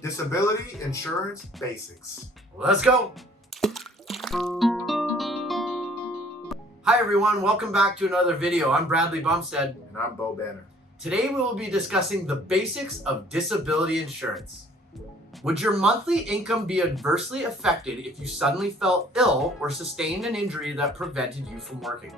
Disability insurance basics. Let's go. Hi everyone, welcome back to another video. I'm Bradley Bumstead. And I'm Bo Banner. Today we will be discussing the basics of disability insurance. Would your monthly income be adversely affected if you suddenly fell ill or sustained an injury that prevented you from working?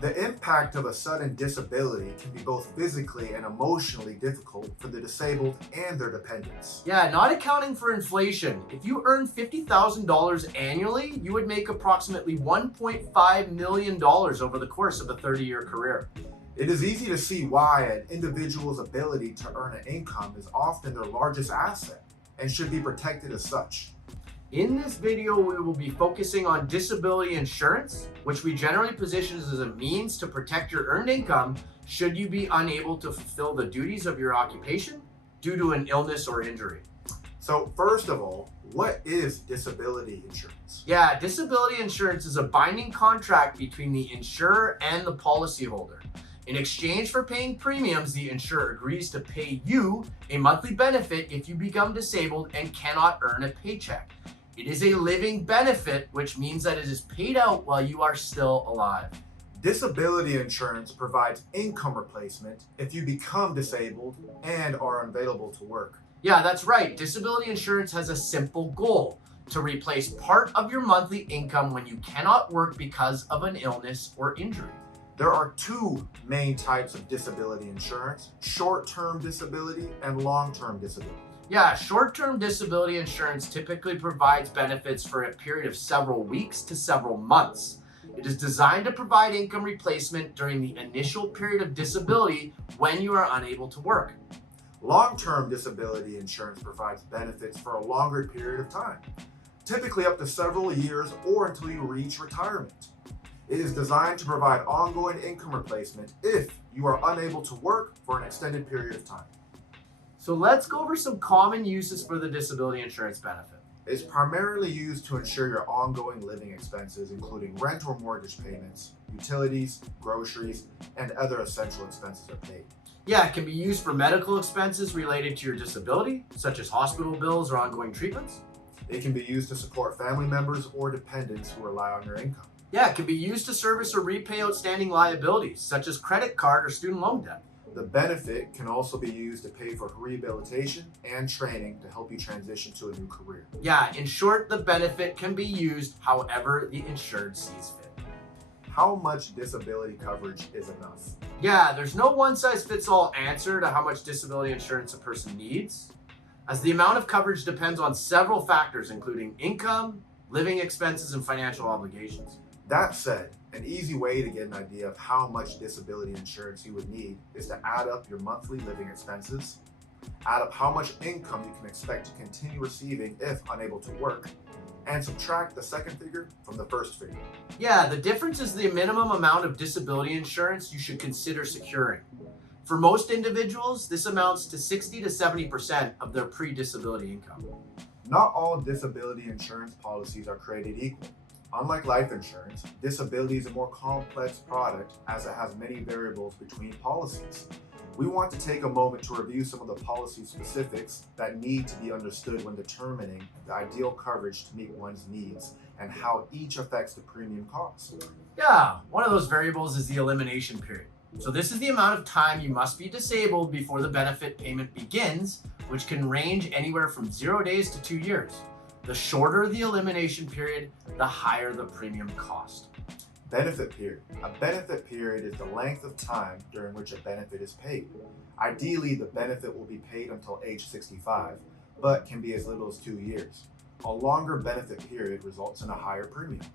The impact of a sudden disability can be both physically and emotionally difficult for the disabled and their dependents. Yeah, not accounting for inflation. If you earn $50,000 annually, you would make approximately $1.5 million over the course of a 30-year career. It is easy to see why an individual's ability to earn an income is often their largest asset and should be protected as such. In this video, we will be focusing on disability insurance, which we generally position as a means to protect your earned income should you be unable to fulfill the duties of your occupation due to an illness or injury. So first of all, what is disability insurance? Yeah, disability insurance is a binding contract between the insurer and the policyholder. In exchange for paying premiums, the insurer agrees to pay you a monthly benefit if you become disabled and cannot earn a paycheck. It is a living benefit, which means that it is paid out while you are still alive. Disability insurance provides income replacement if you become disabled and are unavailable to work. Yeah, that's right. Disability insurance has a simple goal: to replace part of your monthly income when you cannot work because of an illness or injury. There are two main types of disability insurance: short-term disability and long-term disability. Yeah, short-term disability insurance typically provides benefits for a period of several weeks to several months. It is designed to provide income replacement during the initial period of disability when you are unable to work. Long-term disability insurance provides benefits for a longer period of time, typically up to several years or until you reach retirement. It is designed to provide ongoing income replacement if you are unable to work for an extended period of time. So let's go over some common uses for the disability insurance benefit. It is primarily used to ensure your ongoing living expenses, including rent or mortgage payments, utilities, groceries, and other essential expenses are paid. Yeah, it can be used for medical expenses related to your disability, such as hospital bills or ongoing treatments. It can be used to support family members or dependents who rely on your income. Yeah, it can be used to service or repay outstanding liabilities, such as credit card or student loan debt. The benefit can also be used to pay for rehabilitation and training to help you transition to a new career. Yeah, in short, the benefit can be used however the insured sees fit. How much disability coverage is enough? Yeah, there's no one-size-fits-all answer to how much disability insurance a person needs, as the amount of coverage depends on several factors, including income, living expenses, and financial obligations. That said, an easy way to get an idea of how much disability insurance you would need is to add up your monthly living expenses, add up how much income you can expect to continue receiving if unable to work, and subtract the second figure from the first figure. Yeah, the difference is the minimum amount of disability insurance you should consider securing. For most individuals, this amounts to 60 to 70% of their pre-disability income. Not all disability insurance policies are created equal. Unlike life insurance, disability is a more complex product as it has many variables between policies. We want to take a moment to review some of the policy specifics that need to be understood when determining the ideal coverage to meet one's needs and how each affects the premium cost. Yeah, one of those variables is the elimination period. So this is the amount of time you must be disabled before the benefit payment begins, which can range anywhere from 0 days to 2 years. The shorter the elimination period, the higher the premium cost. Benefit period. A benefit period is the length of time during which a benefit is paid. Ideally, the benefit will be paid until age 65, but can be as little as 2 years. A longer benefit period results in a higher premium.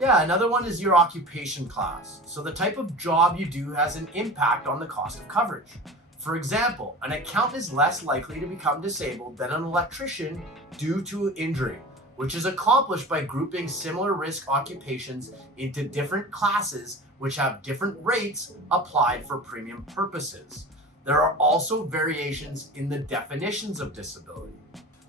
Yeah, another one is your occupation class. So the type of job you do has an impact on the cost of coverage. For example, an accountant is less likely to become disabled than an electrician due to injury, which is accomplished by grouping similar risk occupations into different classes which have different rates applied for premium purposes. There are also variations in the definitions of disability.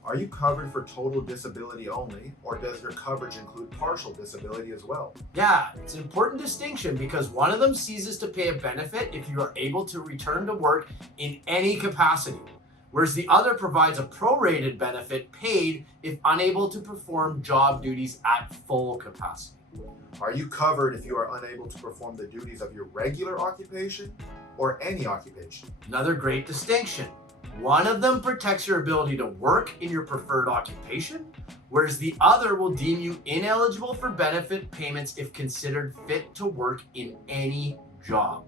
Are you covered for total disability only, or does your coverage include partial disability as well? Yeah, it's an important distinction because one of them ceases to pay a benefit if you are able to return to work in any capacity, whereas the other provides a prorated benefit paid if unable to perform job duties at full capacity. Are you covered if you are unable to perform the duties of your regular occupation or any occupation? Another great distinction. One of them protects your ability to work in your preferred occupation, whereas the other will deem you ineligible for benefit payments if considered fit to work in any job.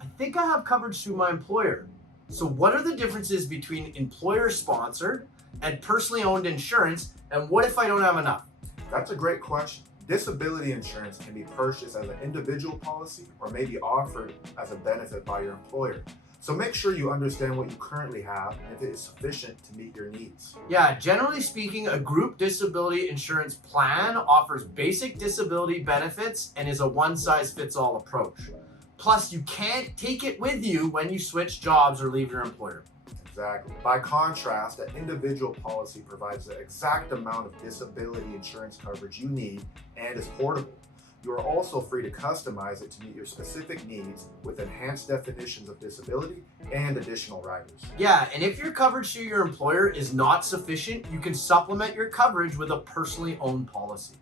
I think I have coverage through my employer. So what are the differences between employer-sponsored and personally owned insurance, and what if I don't have enough? That's a great question. Disability insurance can be purchased as an individual policy or may be offered as a benefit by your employer. So make sure you understand what you currently have and if it is sufficient to meet your needs. Yeah, generally speaking, a group disability insurance plan offers basic disability benefits and is a one-size-fits-all approach. Plus, you can't take it with you when you switch jobs or leave your employer. Exactly. By contrast, an individual policy provides the exact amount of disability insurance coverage you need and is portable. You are also free to customize it to meet your specific needs with enhanced definitions of disability and additional riders. Yeah, and if your coverage through your employer is not sufficient, you can supplement your coverage with a personally owned policy.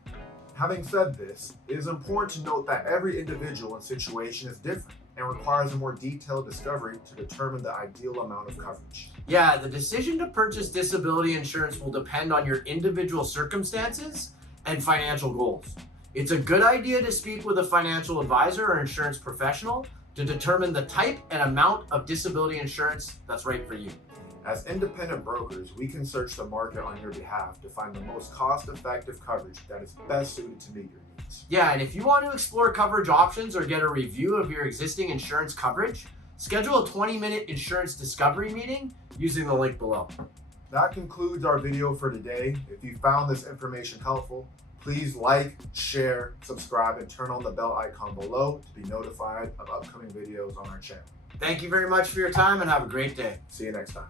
Having said this, it is important to note that every individual and situation is different and requires a more detailed discovery to determine the ideal amount of coverage. Yeah, the decision to purchase disability insurance will depend on your individual circumstances and financial goals. It's a good idea to speak with a financial advisor or insurance professional to determine the type and amount of disability insurance that's right for you. As independent brokers, we can search the market on your behalf to find the most cost-effective coverage that is best suited to meet your needs. Yeah, and if you want to explore coverage options or get a review of your existing insurance coverage, schedule a 20-minute insurance discovery meeting using the link below. That concludes our video for today. If you found this information helpful, please like, share, subscribe, and turn on the bell icon below to be notified of upcoming videos on our channel. Thank you very much for your time and have a great day. See you next time.